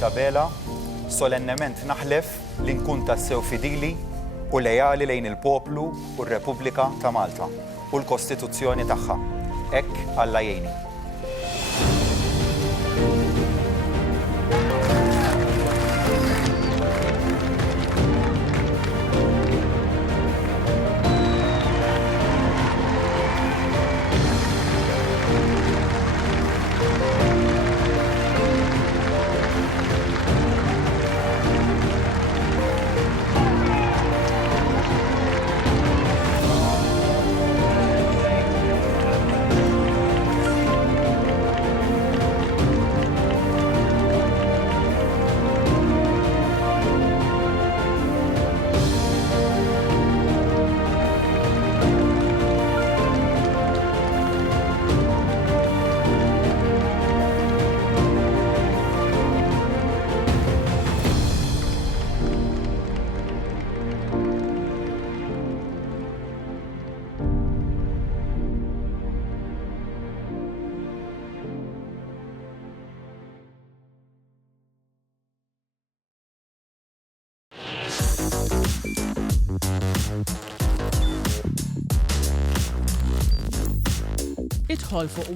ta' Bela, solennement naħlef li nkun tassew fidili u lejali lejn il-poplu u r-Repubblika ta' Malta u l-Kostituzzjoni tagħha. Hekk Alla jgħinni. Idħol fuq